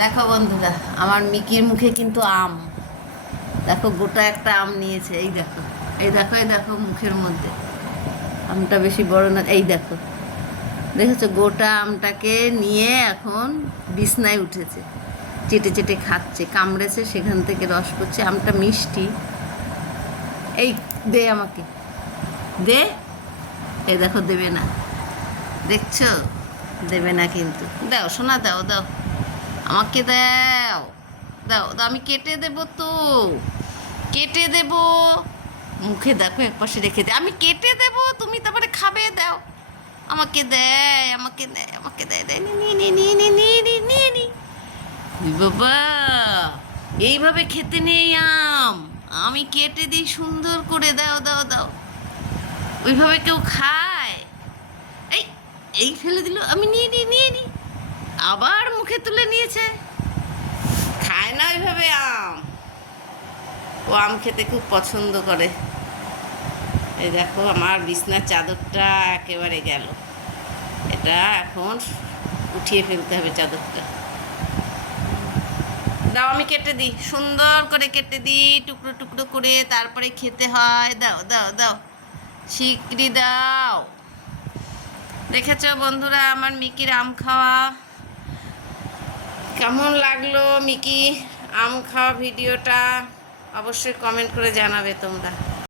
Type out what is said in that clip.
দেখো বন্ধুরা, আমার মিকির মুখে কিন্তু আম। দেখো, গোটা একটা আম নিয়েছে। এই দেখো, এই দেখো, এই দেখো, মুখের মধ্যে আমটা বেশি বড় না। এই দেখো, দেখেছো? গোটা আমটাকে নিয়ে এখন বিছনায় উঠেছে, চেটে চেটে খাচ্ছে। কামড়েছে, সেখান থেকে রস পড়ছে। আমটা মিষ্টি। এই, দে আমাকে, দে। এই দেখো, দেবে না। দেখছো? দেবে না কিন্তু। দাও সোনা, দাও দাও, আমাকে দাও। দাও দাও, আমি কেটে দেবো তো, কেটে দেব। মুখে দেখো, একপাশে রেখে দে। আমি কেটে দেব, তুমি তারপরে খাবে। দাও, আমাকে দেয়, আমাকে দেয়, আমাকে দেয়, দেয়। নিয়ে নি, নিয়ে নি, নিয়ে নি, নিয়ে নি। বাবা, এইভাবে খেতে নেই আম। আমি কেটে দিই সুন্দর করে। দাও দাও দাও। ওইভাবে কেউ খায়? এই, এই ফেলে দিল। আমি নিয়ে নি, নিয়ে নি। আবার মুখে তুলে নিয়েছে। খায় না ওইভাবে আম। ও আম খেতে খুব পছন্দ করে। এই দেখো, আমার বিছনার চাদরটা একেবারে গেল। এটা এখন উঠিয়ে ফেলতে হবে চাদরটা। দাও, আমি কেটে দিই, সুন্দর করে কেটে দিই, টুকরো টুকরো করে, তারপরে খেতে হয়। দাও দাও দাও, শিগগিরি দাও। দেখেছো বন্ধুরা, আমার মিকির আম খাওয়া কেমন লাগলো? মিকি আম খাওয়া ভিডিওটা অবশ্যই কমেন্ট করে জানাবে তোমরা।